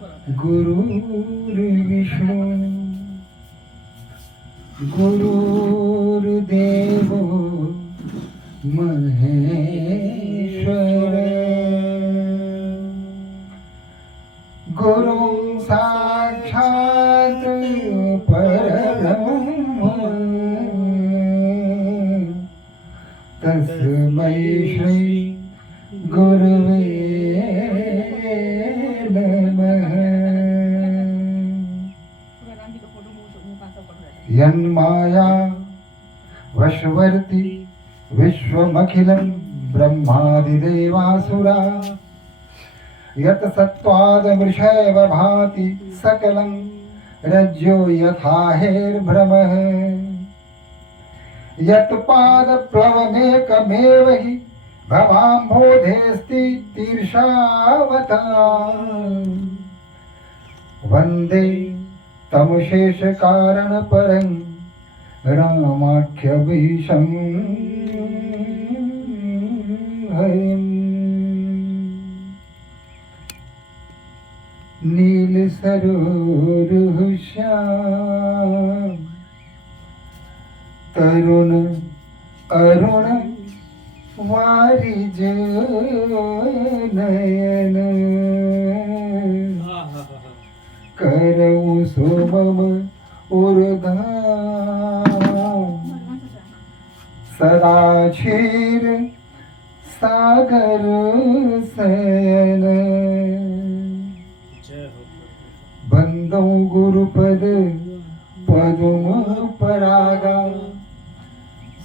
गुरुर्विष्णु गुरुर्देवो महेश्वर गुरु साक्षात् परब्रह्म तस्मै श्री गुरुवे नमः। यन्माया वशवर्ति विश्वमखिलं ब्रह्मादिदेवासुरा यत् सत्त्वादमृषैव भाति सकलं रज्जो यथा हेर्भ्रमः यत् पादप्लवमेकमेव हि भवाम्भोधेऽस्ति तीर्षावता वन्दे तं शेषकारणपरं रामाख्यमीशं हरिम्। नीलसरोरुह श्याम तरुण अरुण वारिज नयन करऊ सोमम उर्धाम सदा क्षीर सागर शयन बंदो गुरुपद पदुम परागा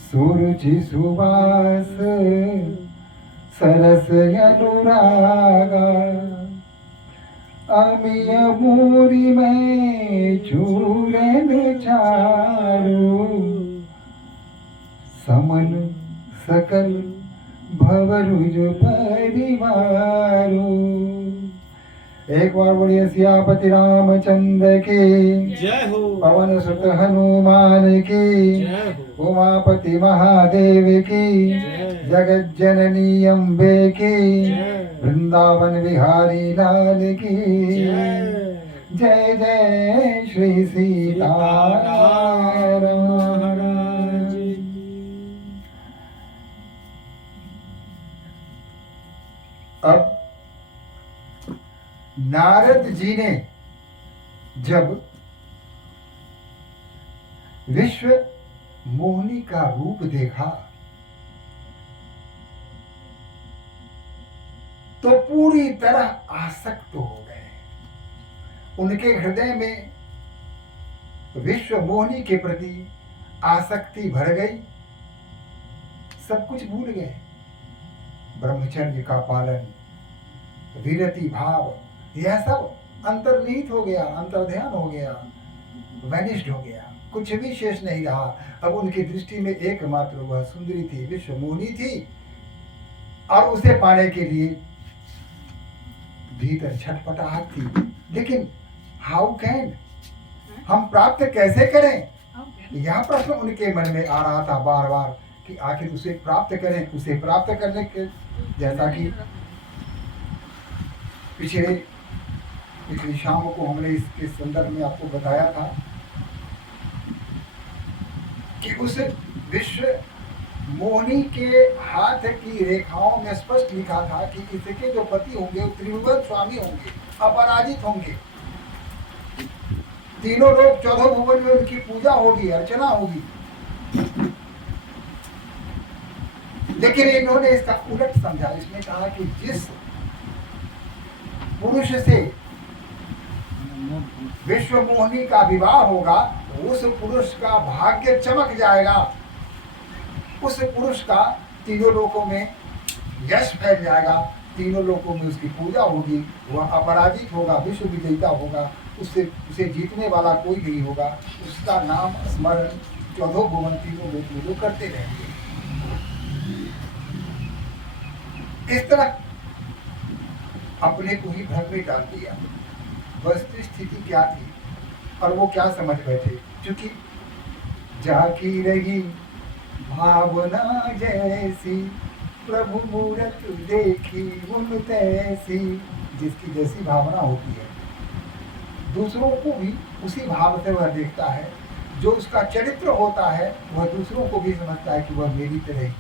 सुरुचि सुवास सरस अनुरागा अमिय मूरी में चूरन चारू समन सकल भवरुज परिवारू। एक बार बोलिए सियापति रामचंद्र की जय हो। पवन सुत हनुमान की जय हो। उमापति महादेव की जगत जननी अम्बे की वृंदावन बिहारी लाल की जय जय श्री सीताराम। अब नारद जी ने जब विश्व मोहिनी का रूप देखा तो पूरी तरह आसक्त हो गए। उनके हृदय में विश्व मोहिनी के प्रति आसक्ति भर गई, सब कुछ भूल गए। ब्रह्मचर्य का पालन, विरति भाव, यह सब अंतर्निहित हो गया, अंतर्ध्यान हो गया, वैनिश्ड हो गया, कुछ भी शेष नहीं रहा। अब उनकी दृष्टि में एकमात्र वह सुंदरी थी, विश्व मोहिनी थी, और उसे पाने के लिए भीतर छटपटाहट थी। लेकिन हाउ कैन, हम प्राप्त कैसे करें, यह प्रश्न उनके मन में आ रहा था बार बार कि आखिर उसे प्राप्त करें। उसे प्राप्त करने के, जैसा कि पिछली शाम को हमने इसके संदर्भ में आपको बताया था कि उस विश्व मोहिनी के हाथ की रेखाओं में स्पष्ट लिखा था कि इसके जो पति होंगे वो त्रिभुवन स्वामी होंगे, अपराजित होंगे, तीनों लोग 14 भुवन में उनकी पूजा होगी, अर्चना होगी। लेकिन इन्होंने इसका उलट समझा। इसने कहा कि जिस पुरुष से विश्व मोहिनी का विवाह होगा उस पुरुष का भाग्य चमक जाएगा, उस पुरुष का तीनों लोकों में यश फैल जाएगा, तीनों लोकों में उसकी पूजा होगी, वह अपराजित होगा, विश्व विजेता होगा, उसे जीतने वाला कोई नहीं होगा, उसका नाम स्मरण 14 भुवन तीनों लोग करते रहेंगे। इस तरह अपने को ही भ्रम में डाल दिया। वस्तु स्थिति क्या थी और वो क्या समझ बैठे, क्योंकि जाकी रही भावना जैसी प्रभु मूरत देखी उन तैसी, जिसकी जैसी भावना होती है दूसरों को भी उसी भाव से वह देखता है। जो उसका चरित्र होता है वह दूसरों को भी समझता है कि वह मेरी तरह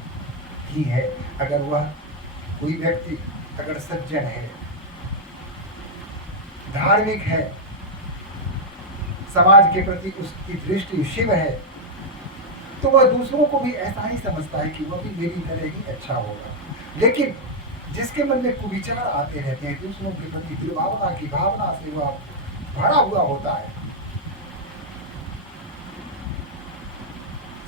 ही है। अगर वह कोई व्यक्ति अगर सज्जन है, धार्मिक है, समाज के प्रति उसकी दृष्टि शिव है, तो वह दूसरों को भी ऐसा ही समझता है कि वह भी मेरी तरह ही अच्छा होगा। लेकिन जिसके मन में कुविचार आते रहते हैं, दूसरों के प्रति दुर्भावना की भावना से वह भरा हुआ होता है।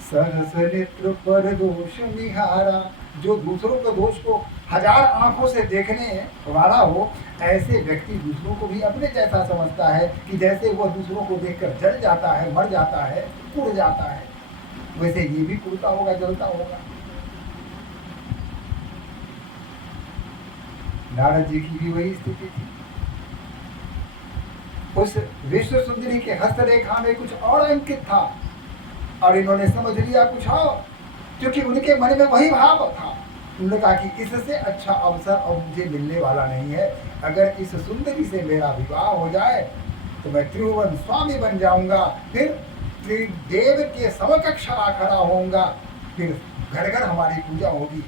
सहस नेत्र पर दोष निहारा, जो दूसरों के दोष को हजार आंखों से देखने वाला हो, ऐसे व्यक्ति दूसरों को भी अपने जैसा समझता है कि जैसे वह दूसरों को देखकर जल जाता है, मर जाता है, उड़ जाता है, वैसे ये भी उड़ता होगा, जलता होगा। नारद जी की भी वही स्थिति थी। उस विश्व सुंदरी के हस्तरेखा में कुछ और अंकित था और इन्होंने समझ लिया कुछ और, क्योंकि उनके मन में वही भाव था। उन्होंने कहा कि इससे अच्छा अवसर अब मुझे मिलने वाला नहीं है। अगर इस सुंदरी से मेरा विवाह हो जाए तो मैं त्रिभुवन स्वामी बन जाऊंगा, फिर त्रिदेव के समकक्ष खड़ा होऊंगा, फिर घर घर हमारी पूजा होगी,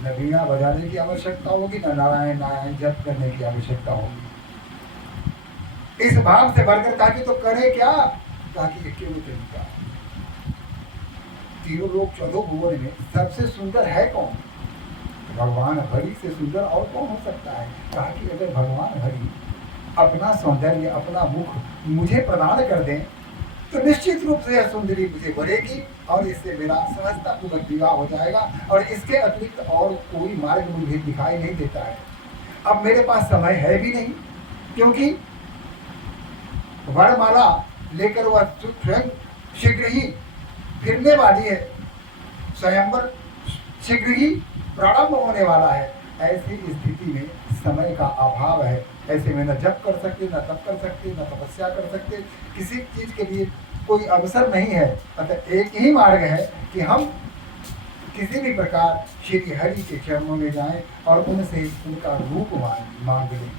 न वीणा बजाने की आवश्यकता होगी, न नारायण नारायण जप करने की आवश्यकता होगी। इस भाव से बढ़कर कहा कि तो करे क्या? कहा कि केवल तरीका, तीनों लोग चौदह भुवन में सबसे सुंदर है कौन? भगवान हरि से सुंदर और कौन हो सकता है? कहा कि अगर भगवान हरि अपना सौंदर्य, अपना मुख मुझे प्रदान कर दें तो निश्चित रूप से यह सुंदरी मुझे बढ़ेगी और इससे मेरा सहजतापूर्वक विवाह हो जाएगा, और इसके अतिरिक्त और कोई मार्ग मुझे दिखाई नहीं देता है। अब मेरे पास समय है भी नहीं, क्योंकि वरमाला लेकर वह स्वयं शीघ्र ही फिरने वाली है, स्वयंवर शीघ्र ही प्रारंभ होने वाला है। ऐसी स्थिति में समय का अभाव है, ऐसे में न जप कर सकते, न तप कर सकते, न तपस्या कर सकते, किसी चीज के लिए कोई अवसर नहीं है। अतः एक ही मार्ग है कि हम किसी भी प्रकार श्री हरि के चरणों में जाएं और उनसे उनका रूप मांग लें।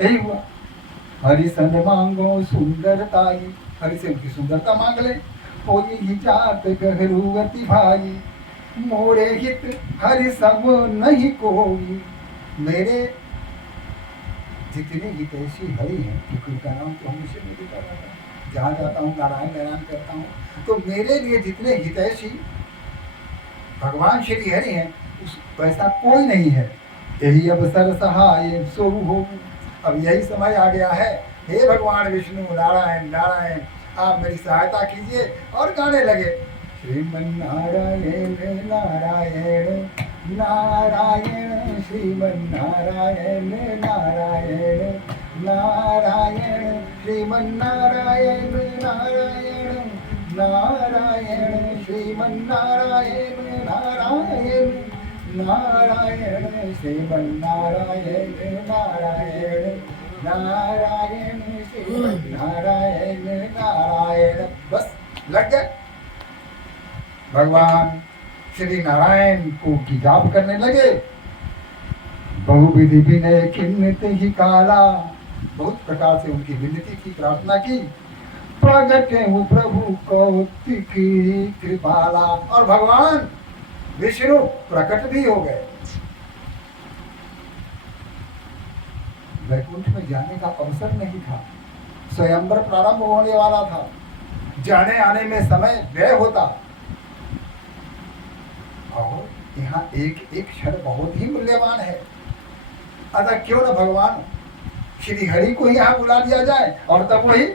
यही हुआ। हरि सन मांगो सुंदरताई, हरि से उनकी सुंदरता मांग ले। हो ही जात गहरुवती भाई, मोरे हित हरि सब नहीं कोई। मेरे जितने हितैषी हरि हैं, क्योंकि उनका नाम तो हमेशा में देता रहता है, जहाँ जाता हूँ नारायण नारायण करता हूँ, तो मेरे लिए जितने हितैषी भगवान श्री हरि हैं, उस वैसा कोई नहीं है। यही अवसर सहाय सो हो, अब यही समय आ गया है। हे भगवान विष्णु नारायण नारायण, आप मेरी सहायता कीजिए। और गाने लगे, श्रीमन नारायण नारायण नारायण, श्रीमन नारायण नारायण नारायण, श्रीमन नारायण नारायण नारायण, श्रीमन नारायण नारायण नारायण, श्रीमन नारायण नारायण नारायण, श्रीमन नारायण नारायण। बस लग गए। भगवान श्री नारायण को की जाप करने लगे। बहुविधि विनय किन्नत ही काला, बहुत प्रकार से उनकी विनती की, प्रार्थना की। प्रगटे हूँ प्रभु कौतिक कृपाला, और भगवान विष्णु प्रकट भी हो गए। वैकुंठ में जाने का अवसर नहीं था, स्वयंवर प्रारंभ होने वाला था, जाने आने में समय व्यय होता, और यहाँ एक एक क्षण बहुत ही मूल्यवान है। अतः क्यों न भगवान श्री हरि को ही यहाँ बुला दिया जाए। और तब वही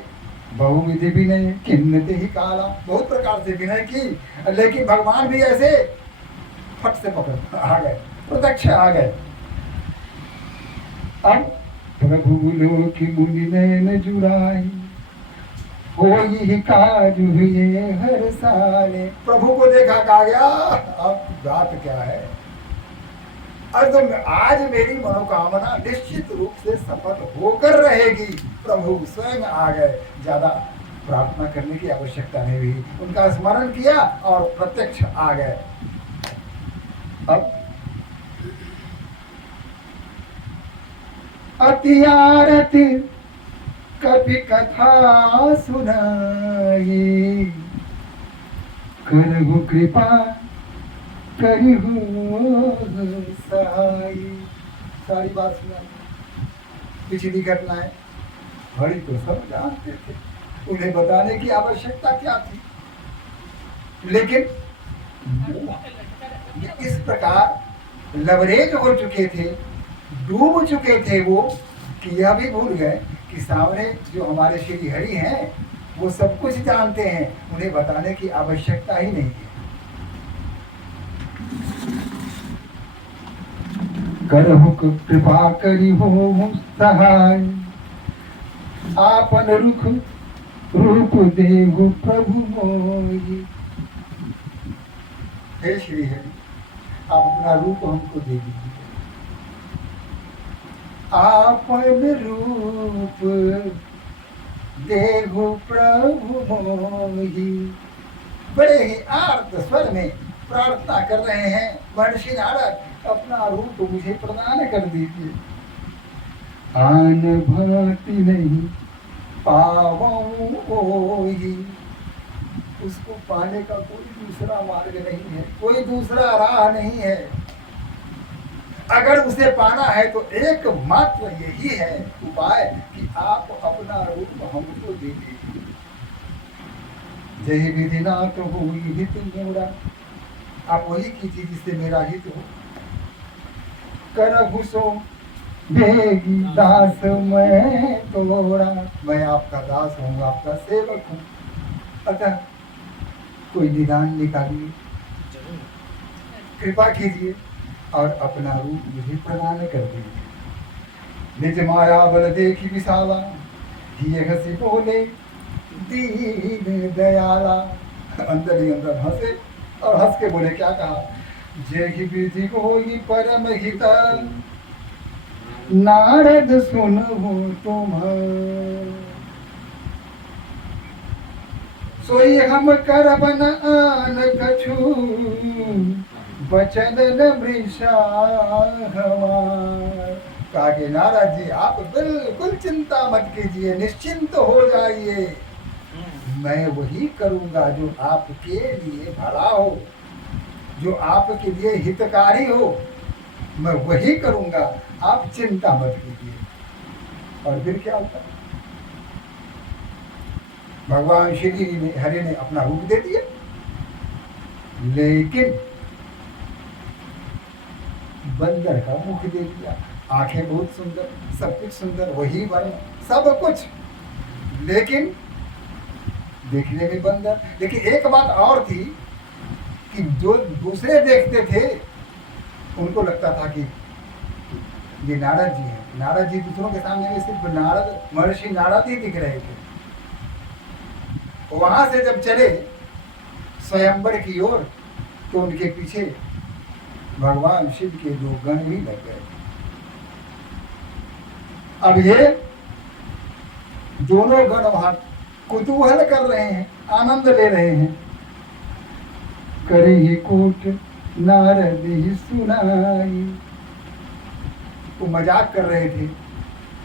बहुविधि विनय किन्नत ही काला, बहुत प्रकार से विनय की, लेकिन भगवान भी ऐसे फट से पकड़ आ गए, प्रत्यक्ष आ गए। अब प्रभु लोक मुनि नैन जुराई, हो ही काज हुए हर साले। प्रभु को देखा, कहा गया अब बात क्या है, अब आज मेरी मनोकामना निश्चित रूप से सफल होकर रहेगी। प्रभु स्वयं आ गए, ज्यादा प्रार्थना करने की आवश्यकता नहीं हुई, उनका स्मरण किया और प्रत्यक्ष आ गए। अब अति आरत कपि कथा सुनाई, करहु कृपा करिहु सहाय। सारी बात सुना, पिछली घटनाएं बड़ी तो सब जानते थे, उन्हें बताने की आवश्यकता क्या थी। लेकिन इस प्रकार लवरेज हो चुके थे, डूब चुके थे वो, कि यह भी भूल गए कि सामने जो हमारे श्री हरि हैं वो सब कुछ जानते हैं, उन्हें बताने की आवश्यकता ही नहीं है। करहु कृपा करिहु सहाय, आपन रुख रूप देहु प्रभु मोहि। हे श्री हरि, आप अपना रूप हमको दे दीजिए। आपन रूप देहु प्रभु मोहि। बड़े ही आर्त स्वर में प्रार्थना कर रहे हैं महर्षि नारद, अपना रूप मुझे प्रदान कर दीजिए। आन भांति नहीं पावऊं ओहि, उसको पाने का कोई दूसरा मार्ग नहीं है, कोई दूसरा राह नहीं है। अगर उसे पाना है तो एकमात्र यही है उपाय कि आप अपना रूप हमको दे दीजिए। जय विधिनाथ हुई हित मोरा, आप वही कीजिए जिससे मेरा हित हो। करहु सो बेगी दास मैं तोड़ा, मैं आपका दास हूँ, आपका सेवक हूँ, अतः कोई निदान निकालिए, कृपा कीजिए और अपना रूप मुझे प्रदान कर दीजिए। निज माया बल देखी विशाला, ये हंसी बोले दीन दयाला। अंदर ही अंदर हंसे और हंस के बोले, क्या कहा? जय विधि होई परम हित, नारद सुनहु तुम, सोई हम करब न आन कछु, बचन न मृषा हमार। कहा कि नारद जी आप बिल्कुल चिंता मत कीजिए, निश्चिंत हो जाइए, मैं वही करूंगा जो आपके लिए भला हो, जो आपके लिए हितकारी हो, मैं वही करूंगा, आप चिंता मत कीजिए। और फिर क्या होता? भगवान श्री हरि ने अपना रूप दे दिया, लेकिन बंदर का मुख दे दिया। आंखें बहुत सुंदर, सब कुछ सुंदर, वही वर्ण, सब कुछ, लेकिन देखने में बंदर। लेकिन एक बात और थी कि जो दूसरे देखते थे उनको लगता था कि ये नारद जी हैं। नारद जी दूसरों के सामने में सिर्फ नारद, महर्षि नारद ही दिख रहे थे। वहां से जब चले स्वयंवर की ओर, तो उनके पीछे भगवान शिव के दो गण भी लग गए। अब ये दोनों गण वहां कुतूहल कर रहे हैं, आनंद ले रहे हैं। करे कोट नारद ही सुनाई, वो मजाक कर रहे थे,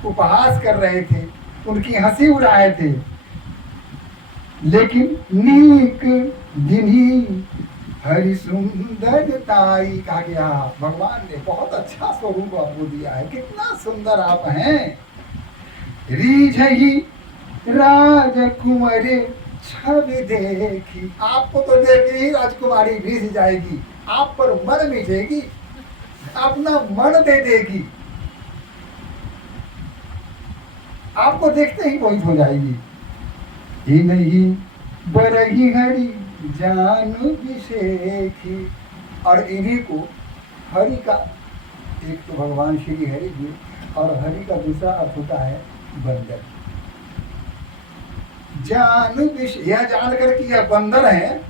उपहास कर रहे थे, उनकी हंसी उड़ाए थे। लेकिन नीक दिनी हरि सुंदर ताई, कहा गया भगवान ने बहुत अच्छा स्वरूप आपको दिया है, कितना सुंदर आप हैं। रीझही राजकुमारी छवि देखी, आपको तो देख ही राजकुमारी रीझ जाएगी, आप पर मन मिटेगी, अपना मन दे देगी, आपको देखते ही मोहित हो जाएगी। ही नहीं बरही हरि जानु विशेखी, और इन्हीं को हरि का, एक तो भगवान श्री हरि जी, और हरि का दूसरा अर्थ होता है बंदर। जानु यह जानकर कि यह बंदर है,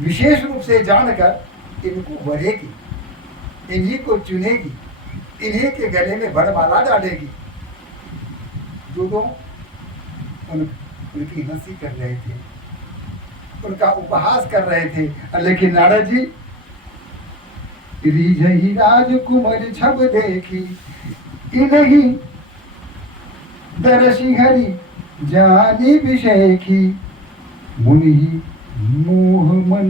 विशेष रूप से जानकर इनको वरेगी, इन्हीं को चुनेगी, इन्हीं के गले में वरमाला डालेगी। जो उनकी हंसी कर रहे थे, उनका उपहास कर रहे थे, लेकिन नारद जी रिझहि राजकुमार छब देखी, इन्हीं दरसी हरि जानी विषय की, मुनि मोह मन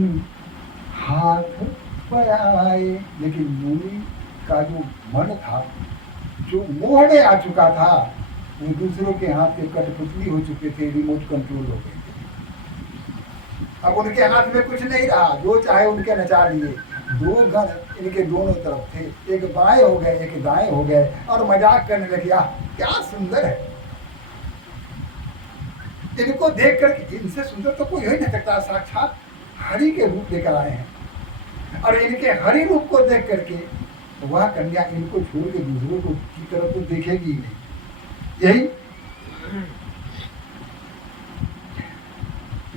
हाथ पयाए। लेकिन मुनि का जो मन था, जो मोह में आ चुका था, वो दूसरों के हाथ के कठपुतली हो चुके थे, रिमोट कंट्रोल हो गए थे। अब उनके हाथ में कुछ नहीं रहा, जो चाहे उनके नचा लिए। दो गण इनके दोनों तरफ थे, एक बाएं हो गए एक दाएं हो गए, और मजाक करने लगे, क्या सुंदर है। इनको देख कर, इनसे सुंदर तो कोई हो ही नहीं सकता, साक्षात हरि के रूप लेकर आए हैं। और इनके हरि रूप को देख करके वह कन्या इनको छोड़ के दूसरों को की तरफ तो देखेगी ही नहीं। यही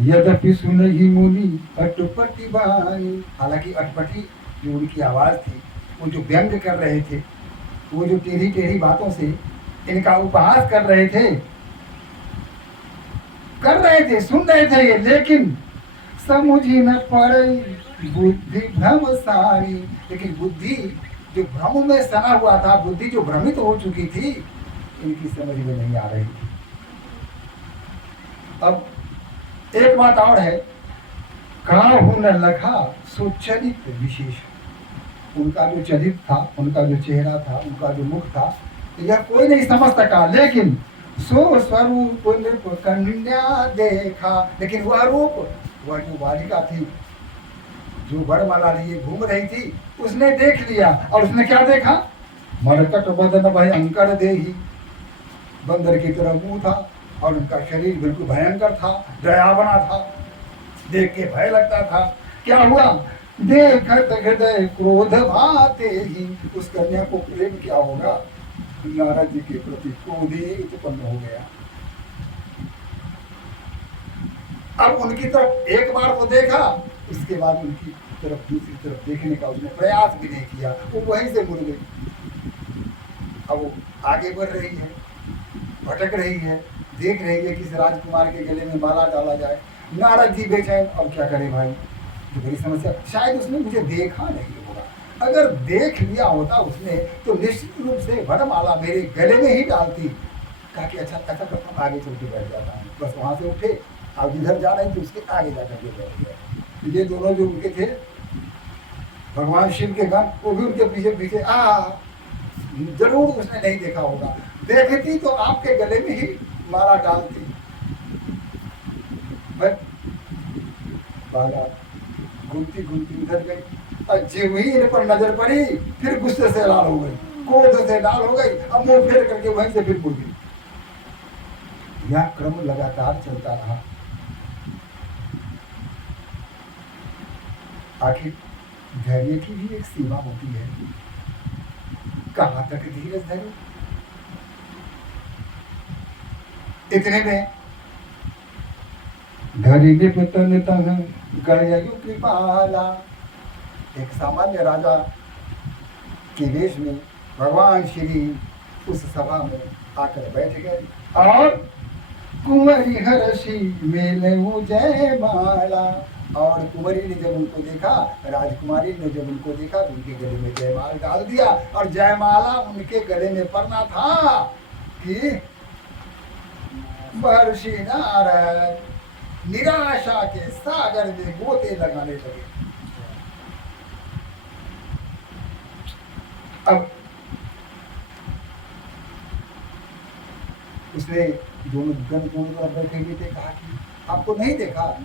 यद्यपि सुनहि मुनि अटपटी बानी। हालांकि अटपटी जो उनकी आवाज थी, वो जो व्यंग कर रहे थे, वो जो टेढ़ी टेढ़ी बातों से इनका उपहास कर रहे थे, सुन रहे थे ये, लेकिन समझी न पड़े बुद्धि भ्रम सारी। लेकिन बुद्धि जो भ्रम में सना हुआ था, बुद्धि जो भ्रमित हो चुकी थी, इनकी समझ में नहीं आ रही थी। अब एक बात और है, काहू न लखा सुचरित विशेष। उनका जो चरित था, उनका जो चेहरा था, उनका जो मुख था, यह कोई नहीं समझ सका। लेकिन सो स्वरूप नृप कन्या देखा। लेकिन वह रूप, वह जो बालिका थी, जो वरमाला लिए घूम रही थी, उसने देख लिया। और उसने क्या देखा? मरकट बदन भयंकर देही। बंदर की तरह मुंह था, और उनका शरीर बिल्कुल भयंकर था, डरावना था, देख के भय लगता था। क्या हुआ? देखत हृदय क्रोध भाते ही। उस कन्या को प्रेम क्या होगा? नारद जी के प्रति क्रोध ही उत्पन्न हो गया। अब उनकी तरफ एक बार तो देखा, इसके बाद उनकी तरफ दूसरी तरफ देखने का उसने प्रयास भी नहीं किया, वो वहीं से मुड़ गई। अब वो आगे बढ़ रही है, भटक रही है, देख रही है कि इस राजकुमार के गले में माला डाला जाए। नारद जी बेचैन, अब क्या करे भाई, ये बड़ी समस्या। शायद उसने मुझे देखा नहीं होगा, अगर देख लिया होता उसने तो निश्चित रूप से वरमाला मेरे गले में ही डालती। कहा कि अच्छा ऐसा करता हूँ, आगे चल के बैठ जाता हूँ। बस वहां से उठे, अब जिधर जा रहे थे उसके आगे जाकर के बैठ गए। ये दोनों जो उनके थे भगवान शिव के गण, वो भी उनके पीछे पीछे जरूर उसने नहीं देखा होगा। देखती तो आपके गले में ही माला डालती। बाला घूमती घूमती उधर गई, और ज्यों ही इन पर नजर पड़ी, फिर गुस्से से लाल हो गई, क्रोध से लाल हो गई। अब मुंह फेर करके वहीं से फिर मुड़ गई। यह क्रम लगातार चलता रहा। आखिर धैर्य की भी एक सीमा होती है, कहाँ तक धीरज धरे। इतने में धरि निपतन तह गणयु कृपाला। एक सामान्य राजा के वेश में भगवान श्री उस सभा में आकर बैठ गए, और कुंवरी हर्षि मेलऊ जयमाला। और कुंवरी ने जब उनको देखा, राजकुमारी ने जब उनको देखा, तो उनके गले में जयमाल डाल दिया। और जयमाला उनके गले में पड़ना था कि महर्षि नारद निराशा के सागर में गोते लगाने लगे। अब उसने दोनों तरफ बैठे हुए थे, कहा कि आपको नहीं देखा।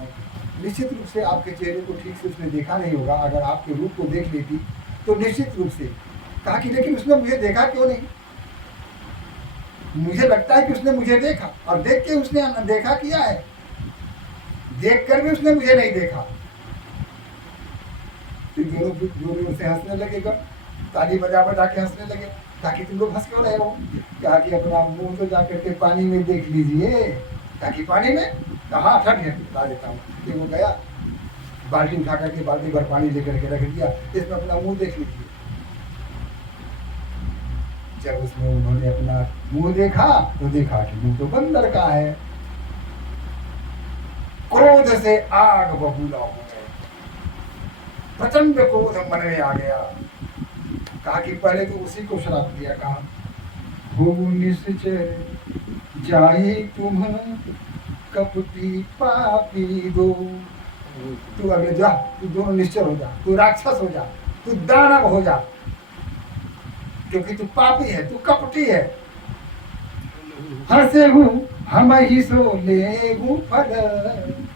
निश्चित रूप से आपके चेहरे को ठीक से उसने देखा नहीं होगा, अगर आपके रूप को देख लेती तो निश्चित रूप से। कहा कि लेकिन उसने मुझे देखा क्यों नहीं? मुझे लगता है कि उसने मुझे देखा, और देख के उसने देखा किया है, देख कर भी उसने मुझे नहीं देखा। फिर जोरों से हंसने लगेगा, ताली बजा बजा के हंसने लगे। ताकि तुम लोग हंस क्यों रहे हो? कहा कि अपना मुंह तो जा करके पानी में देख लीजिए। ताकि पानी में कहा ठंड है, बता देता हूँ। कि वो गया, बाल्टी उठा करके बाल्टी भर पानी लेकर के रख दिया, इसमें अपना मुंह देख लीजिए। जब उसमें उन्होंने अपना मुंह देखा तो देखा कि मुंह तो बंदर का है। क्रोध से आग बबूला हो गए, प्रचंड क्रोध मन में आ गया। कहा कि पहले तो उसी को श्राप दिया, कहा हो निश्चय जाए तुम कपटी पापी दो, तू अगले जा, तू दोनों निश्चय हो जा, तू राक्षस हो जा, तू दानव हो जा, क्योंकि तू पापी है, तू कपटी है। हंसे हूँ हम ही सो ले फल,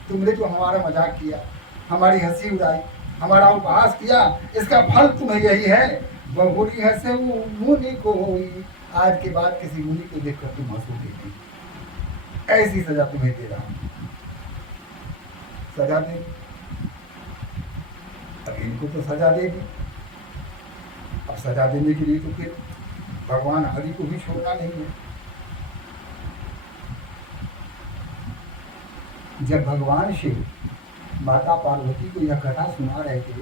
तुमने जो हमारा मजाक किया, हमारी हंसी उड़ाई, हमारा उपहास किया, इसका फल तुम्हें यही है। बहुरी हंसे मुनि को, आज के बाद किसी मुनि को देखकर तुम हंसोगे नहीं, ऐसी सजा तुम्हें दे रहा हूं। सजा दे, अब इनको तो सजा दे दी, अब सजा देने के लिए तो फिर भगवान हरि को भी छोड़ना नहीं है। जब भगवान शिव माता पार्वती को यह कथा सुना रहे थे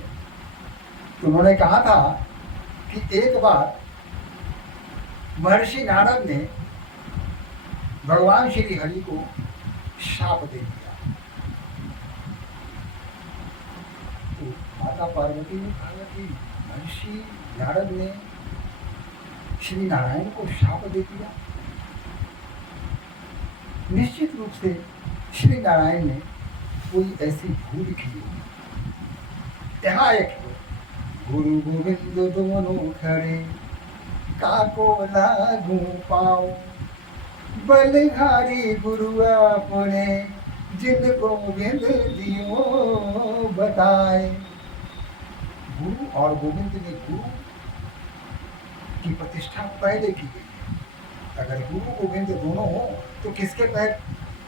तो उन्होंने कहा था कि एक बार महर्षि नारद ने भगवान श्री हरि को शाप दे दिया। तो माता पार्वती ने कहा कि महर्षि नारद ने श्री नारायण को शाप दे दिया। निश्चित रूप से श्री नारायण ने कोई ऐसी भूल की होगी। यहाँ एक गुरु गोविंद दोनों खड़े, काको लागू पाओ, बलिहारी गुरु अपने, जिन गोविंद दियो बताए। गुरु और गोविंद में गुरु की प्रतिष्ठा पहले की गई है। अगर गुरु गोविंद दोनों हो तो किसके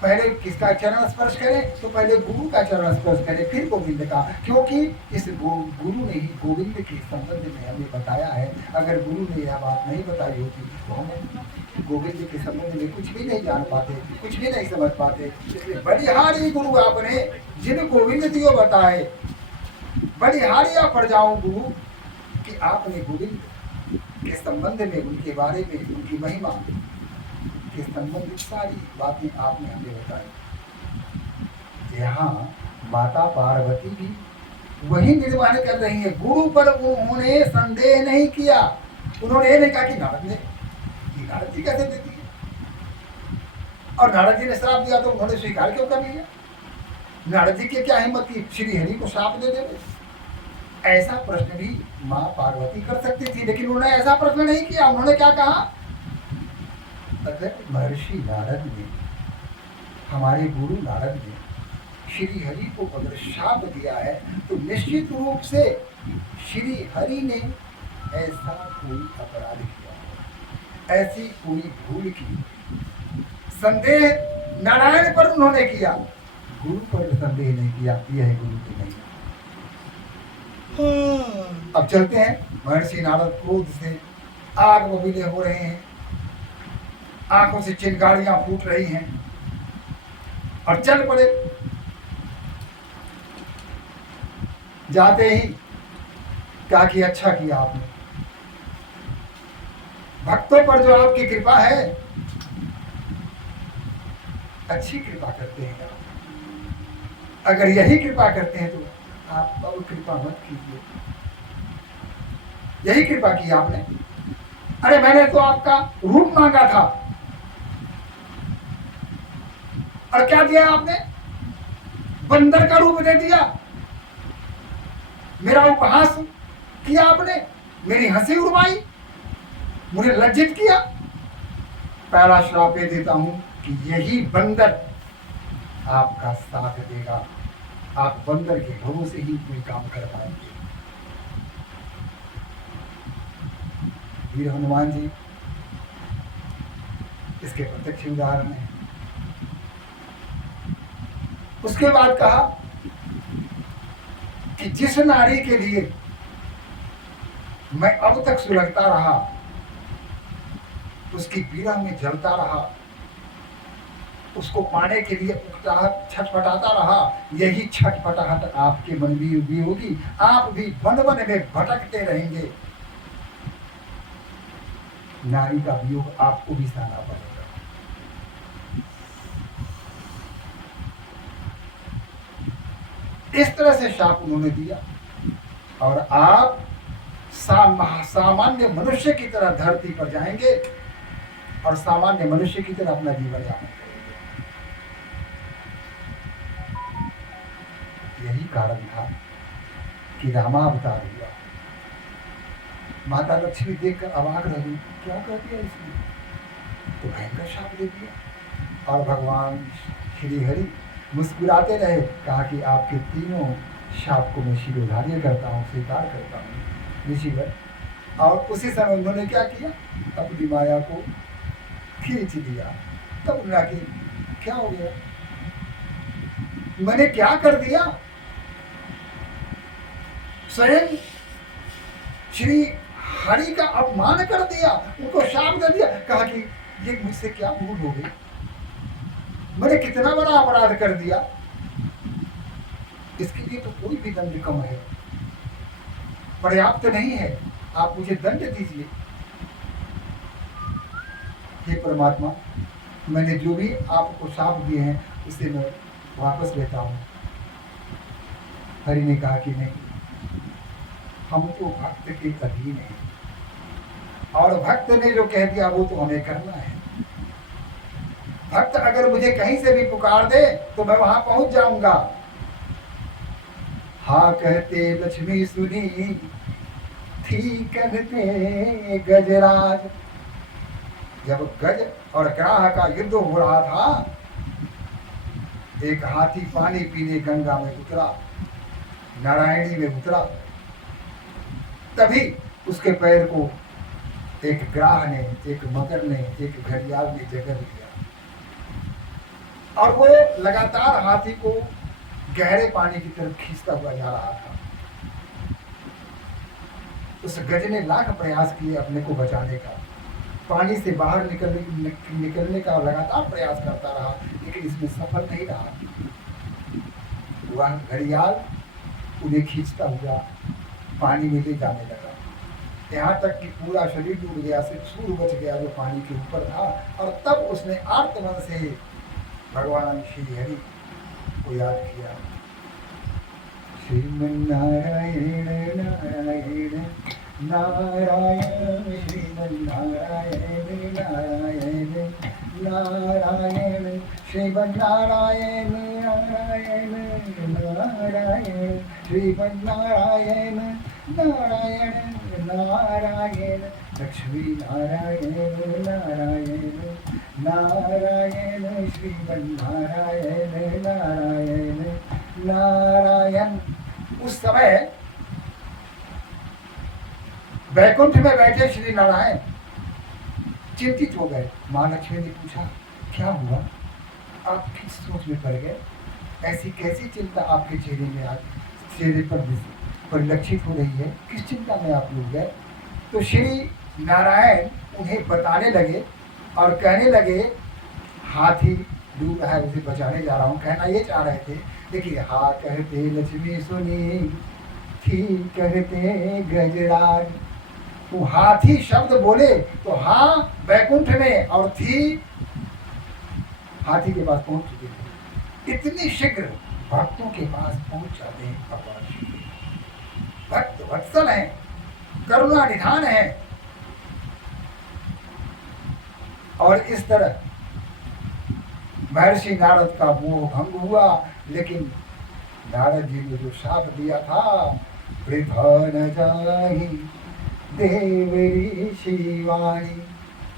पहले किसका चरण स्पर्श करें, तो पहले गुरु का चरण स्पर्श करें, फिर गोविंद का, क्योंकि इस गुरु ने ही गोविंद के संबंध में हमें बताया है। अगर गुरु ने यह बात नहीं बताई होती तो हम गोविंद के संबंध में कुछ भी नहीं जान पाते, कुछ भी नहीं समझ पाते। इसलिए बलिहारी गुरु आपने, जिन गोविंद दियो बताए, बलिहारी आप पड़ जाओ गुरु कि आपने गोविंद के संबंध में, उनके बारे में, उनकी महिमा के संबंधित सारी बातें आपने हमें बताई। यहाँ माता पार्वती भी वही निर्वाह कर रही है। गुरु पर उन्होंने संदेह नहीं किया। उन्होंने ये नहीं कहा कि नारद ने, ये नारद जी कैसे दे दिए, और नारद जी ने श्राप दिया तो उन्होंने स्वीकार क्यों कर लिया। नारद जी की क्या हिम्मत की श्री हरि को श्राप दे देवे। ऐसा प्रश्न भी माँ पार्वती कर सकती थी, लेकिन उन्होंने ऐसा प्रश्न नहीं किया। उन्होंने क्या कहा, अगर महर्षि नारद ने, हमारे गुरु नारद ने श्री हरि को अगर शाप दिया है तो निश्चित रूप से श्री हरि ने ऐसा कोई अपराध किया, ऐसी कोई भूल की। संदेह नारायण पर उन्होंने किया, गुरु पर संदेह नहीं किया। यह गुरु की नहीं। अब चलते हैं। महर्षि नारद क्रोध से आग बबीले हो रहे हैं, आंखों से चिंगारियां फूट रही हैं और चल पड़े। जाते ही क्या कि अच्छा किया आपने, भक्तों पर जो आपकी कृपा है, अच्छी कृपा करते हैं आप। अगर यही कृपा करते हैं तो आप और कृपा मत कीजिए। यही कृपा की आपने। अरे मैंने तो आपका रूप मांगा था, और क्या दिया आपने, बंदर का रूप दे दिया। मेरा उपहास किया आपने, मेरी हंसी उड़वाई, मुझे लज्जित किया। पहला श्राप देता हूं कि यही बंदर आपका साथ देगा। आप बंदर के भरोसे ही कोई काम कर पाएंगे। वीर हनुमान जी इसके प्रत्यक्ष उदाहरण है। उसके बाद कहा कि जिस नारी के लिए मैं अब तक सुलगता रहा, उसकी पीड़ा में जलता रहा, उसको पाने के लिए छटपटाता रहा, यही छटपटाहट आपके मन में भी होगी। आप भी वन वन में भटकते रहेंगे। नारी का वियोग आपको भी सहना पड़ेगा। इस तरह से शाप उन्होंने दिया और आप सामान्य मनुष्य की तरह धरती पर जाएंगे और सामान्य मनुष्य की तरह अपना जीवन यापन करेंगे। यही कारण था कि रामावतार हुआ। माता लक्ष्मी देखकर अवाक रही, क्या कर दिया इसने, तो भयंकर शाप दे दिया। और भगवान श्री हरि मुस्कुराते रहे, कहा कि आपके तीनों शाप को मैं शिरोधार्य करता हूँ, स्वीकार करता हूँ ऋषिवर। और उसी समय उन्होंने क्या किया, अपनी माया को खींच दिया। तब उन्होंने कि क्या हो गया, मैंने क्या कर दिया। स्वयं श्री हरि का अपमान कर दिया, उनको शाप दे दिया। कहा कि ये मुझसे क्या भूल हो गई, मैंने कितना बड़ा अपराध कर दिया, इसके लिए तो कोई भी दंड कम है, पर्याप्त नहीं है, आप मुझे दंड दीजिए। हे परमात्मा, मैंने जो भी आपको शाप दिए हैं उसे मैं वापस लेता हूँ। हरि ने कहा कि नहीं, हम तो भक्त के अधीन हैं और भक्त ने जो कह दिया वो तो हमें करना है। भक्त अगर मुझे कहीं से भी पुकार दे तो मैं वहां पहुंच जाऊंगा। हाँ कहते लक्ष्मी सुनी थी कहते गजराज। जब गज और ग्राह का युद्ध हो रहा था, एक हाथी पानी पीने गंगा में उतरा, नारायणी में उतरा। तभी उसके पैर को एक ग्राह ने, एक मगर ने, एक घड़ियाल ने जगह लिया और वो लगातार हाथी को गहरे पानी की तरफ खींचता हुआ जा रहा था। उस गज ने लाख प्रयास किए अपने को बचाने का, पानी से बाहर निकलने का लगातार प्रयास करता रहा, लेकिन इसमें सफल नहीं रहा। वह घड़ियाल उन्हें खींचता हुआ पानी में ले जाने लगा, यहाँ तक कि पूरा शरीर डूब गया, सिर्फ सूर बच गया जो पानी के ऊपर था। और तब उसने आर्तमन से भगवान श्री हरि को याद किया। श्रीमन्नारायण नारायण नारायण, श्रीमन्नारायण नारायण नारायण, श्रीमन्नारायण नारायण नारायण, श्रीमन्नारायण नारायण नारायण, लक्ष्मी नारायण नारायण नारायण, श्रीमन्नारायण नारायण नारायण। उस समय वैकुंठ में बैठे श्री नारायण चिंतित हो गए। माँ लक्ष्मी ने पूछा, क्या हुआ, आप किस सोच में पड़ गए, ऐसी कैसी चिंता आपके चेहरे पर परिलक्षित हो रही है, किस चिंता में आप लोग गए। तो श्री नारायण उन्हें बताने लगे और कहने लगे, हाथी डूब रहा है, उसे बचाने जा रहा हूँ। कहना ये चाह रहे थे, देखिए, हाँ कहते लक्ष्मी सुनी थी कहते गजराज। तो हाथी शब्द बोले तो हाँ वैकुंठ में, और थी हाथी के पास पहुंच चुके थे। इतनी शीघ्र भक्तों के पास पहुंच जाते हैं भगवान श्री। भक्त वत्सल हैं, करुणा निधान है। और इस तरह महर्षि नारद का मोह भंग हुआ, लेकिन नारद जी ने जो शाप दिया था, वृथा न जाहि देव ऋषि वाणी,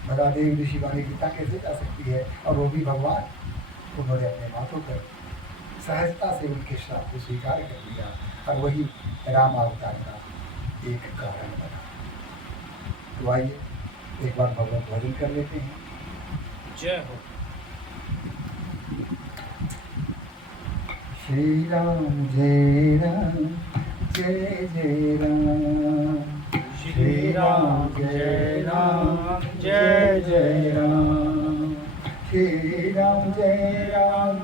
बता देव ऋषि वाणी गीता कैसे जा सकती है, और वो भी भगवान। उन्होंने अपने माथों पर सहजता से उनके श्राप को स्वीकार कर लिया, और वही राम अवतार का एक कारण बना। तो आइए एक बार भगवत भजन कर लेते हैं। जय हो। श्री राम जय राम जय जय राम, श्री राम जय राम जय जय राम, श्री राम जय राम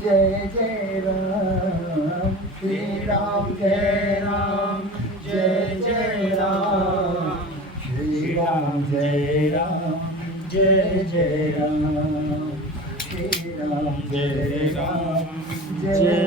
जय जय राम, श्री राम जय राम जय जय राम, श्री राम जय राम जय जय राम, श्री राम जय राम जय